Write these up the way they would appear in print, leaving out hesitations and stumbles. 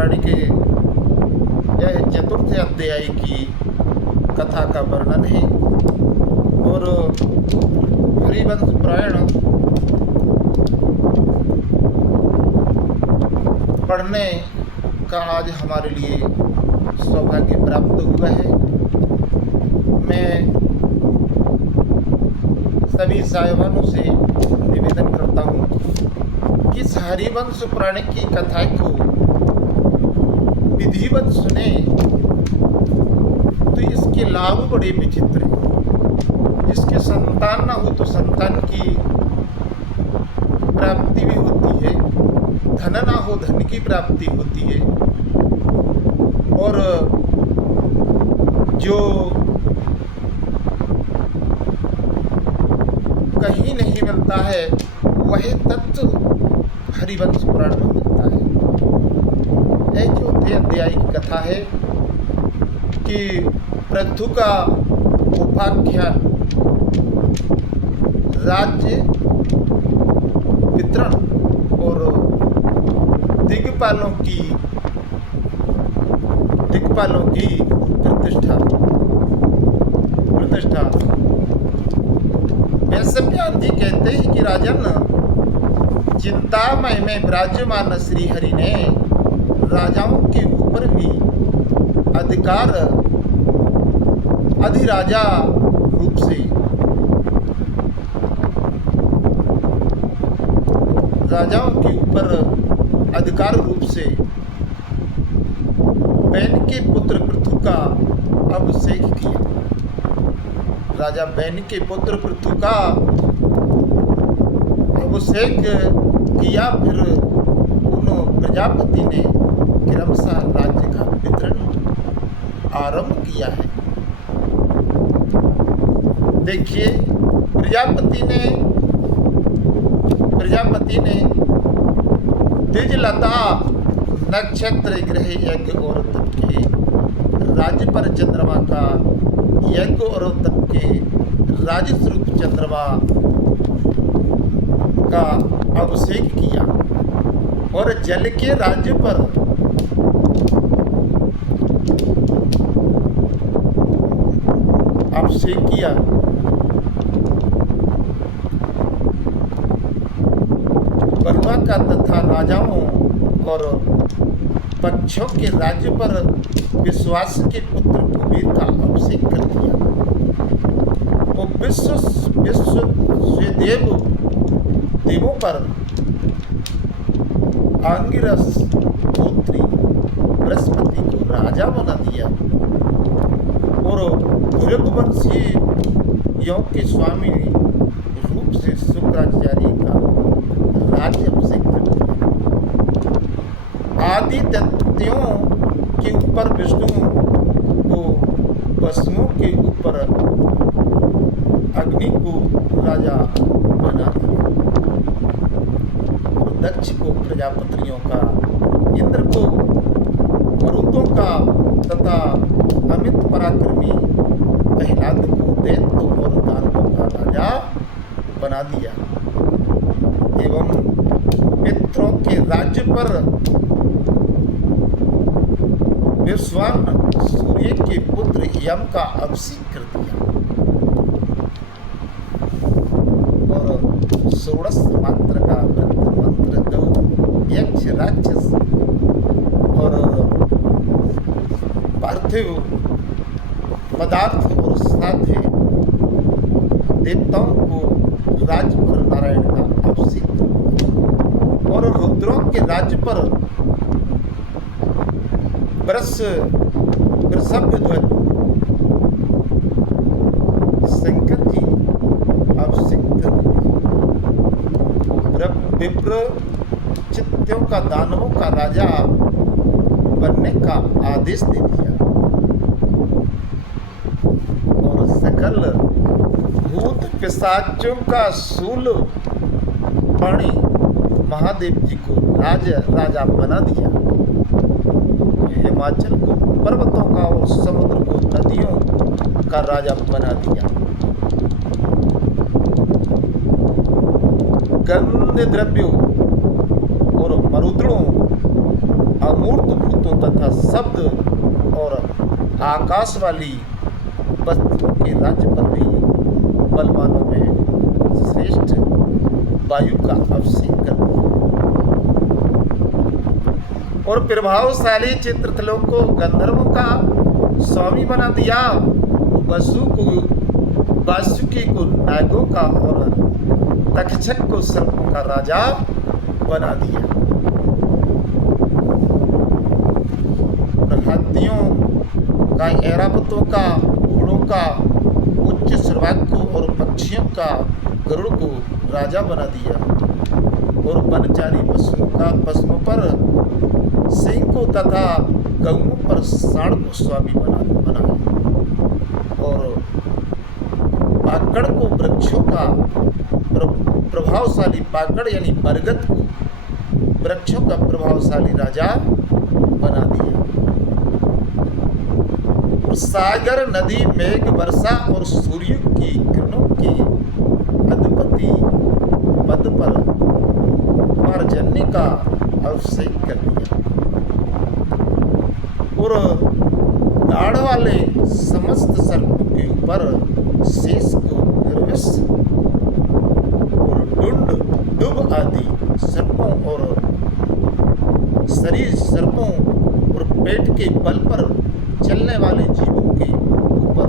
पुराण के यह चतुर्थ अध्याय की कथा का वर्णन है। और हरिवंश पुराण पढ़ने का आज हमारे लिए सौभाग्य प्राप्त हुआ है। मैं सभी साहिबानों से निवेदन करता हूँ कि इस हरिवंश पुराण की कथा को विधिवत सुने तो इसके लाभ बड़े विचित्र हैं। जिसके संतान ना हो तो संतान की प्राप्ति भी होती है, धन ना हो धन की प्राप्ति होती है, और जो कहीं नहीं मिलता है वह तत्व हरिवंश पुराण में मिलता है। यह चौथे अध्याय की कथा है कि पृथु का उपाख्यान, राज्य वितरण और दिक्पालों की प्रतिष्ठा। व्यासव्यास जी कहते हैं कि राजन, चिंतामय में विराजमान श्री हरि ने राजाओं के ऊपर भी अधिकार अधिराजा रूप से राजाओं के ऊपर अधिकार रूप से बैन के पुत्र पृथु का अभिषेक किया। राजा बैन के पुत्र पृथु का अभिषेक किया। फिर उन प्रजापति ने क्रमशः राज्य का वितरण आरंभ किया है। देखिए, प्रजापति ने द्विजलता नक्षत्र ग्रह यज्ञ और तप के राज्य पर चंद्रमा का यज्ञ और तप के राजस्वरूप चंद्रमा का अभिषेक किया और जल के राज्य पर अभिषेक किया। बरुआ का तथा राजाओं और पक्षों के राज्य पर विश्वास के पुत्र कुबेर का अभिषेक कर दिया। वो विश्व देवों पर आंगिरस पुत्री बृहस्पति को राजा बना दिया और भृगुवंशीयों के स्वामी रूप से शुक्राचार्य का राज्य अभिषेक कर दिया। आदि दैत्यों के ऊपर विष्णु को, पशुओं के ऊपर अग्नि को राजा बना दिया और दक्ष को प्रजापतियों का, इंद्र को मरुतों का तथा अमित पराक्रमी प्रहलाद को दैत्यों और दानवों का राजा बना दिया एवं पितरों के राज्य पर विश्वान सूर्य के पुत्र यम का अभिषेक कर दिया और 16 मात्र का वृत्त मंत्र गौ यक्ष राक्षस और पार्थिव पदार्थ और साध्य देवताओं को राज्य पर नारायण का अभिषेक कर दिया और रुद्रों के राज्य पर वृषभ ध्वज शंकर जी अभिषिक्त विप्र चित्तों का दानवों का राजा बनने का आदेश दे दिया और सकल भूत पिशाचों का शूल पाणी महादेव जी को राजा बना दिया। हिमाचल को पर्वतों का और समुद्र को नदियों का राजा बना दिया। गंध द्रव्यों और मरुदड़ों अमूर्त भूतों तथा शब्द और आकाश वाली वस्तुओं के राज्य पर भी बलवानों में श्रेष्ठ वायु का अभिषेक कर दिया और प्रभावशाली चित्रलोक को गंधर्वों का स्वामी बना दिया। वासुकी को नागों का और तक्षक को सर्पों का राजा बना दिया। हाथियों का, ऐरावतों का, घोड़ों का, उच्च सर्वांगों और पक्षियों का गरुड़ को राजा बना दिया और वनचारी पशुओं पर सिंह को तथा गऊओं पर सांड को स्वामी बनाया और पाकड़ को वृक्षों का प्रभावशाली, पाकड़ यानी बरगद को वृक्षों का प्रभावशाली राजा बना दिया और सागर, नदी, मेघ, वर्षा और सूर्य की किरणों के अधिपति पद पर पर्जन्य का अभिषेक कर दिया और दाढ़ वाले समस्त सर्पों के ऊपर शेष को निर्विष और डुब आदि सर्पों और शरीर सर्पों और पेट के बल पर चलने वाले जीवों के ऊपर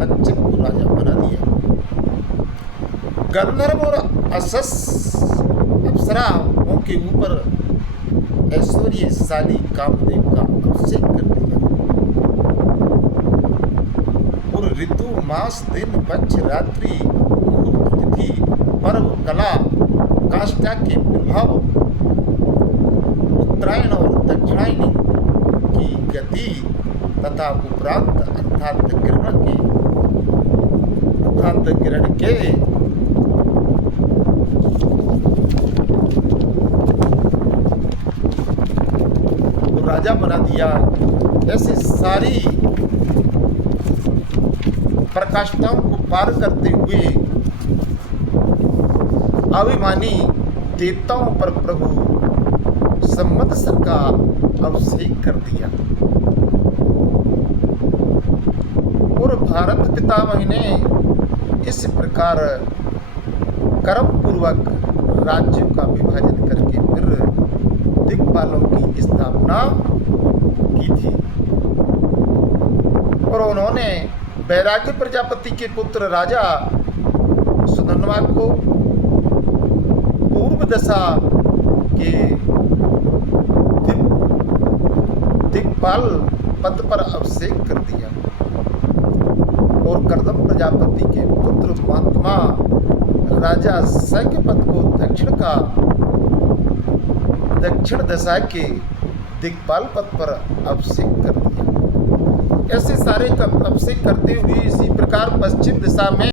तक्षक को राजा बना दिया। गंधर्व और अप्सराओं के ऊपर ऐश्वर्यशाली कामदेव का अभिषेक कर दिया और ऋतु, मास, दिन, पक्ष, रात्रि, मुहूर्त, तिथि, पर्व, कला, काष्ठा के प्रभाव, उत्तरायण और दक्षिणायनी की गति तथा उपरांत अर्थात किरण के राजा बना दिया। ऐसे सारी प्रकाष्ठाओं को पार करते हुए अभिमानी देवताओं पर प्रभु संवत्सर का अभिषेक कर दिया और भारत पितामह ने इस प्रकार कर्म पूर्वक राज्यों का विभाजन करके फिर दिक्पालों की स्थापना की थी और उन्होंने वैराग्य प्रजापति के पुत्र राजा सुधन्वा को पूर्व दशा के दिक्पाल पद पर अभिषेक कर दिया और कर्दम प्रजापति के पुत्र महात्मा राजा संघपत को दक्षिण दशा के दिक्पाल पद पर अभिषेक कर दिया। ऐसे सारे का अभिषेक करते हुए इसी प्रकार पश्चिम दिशा में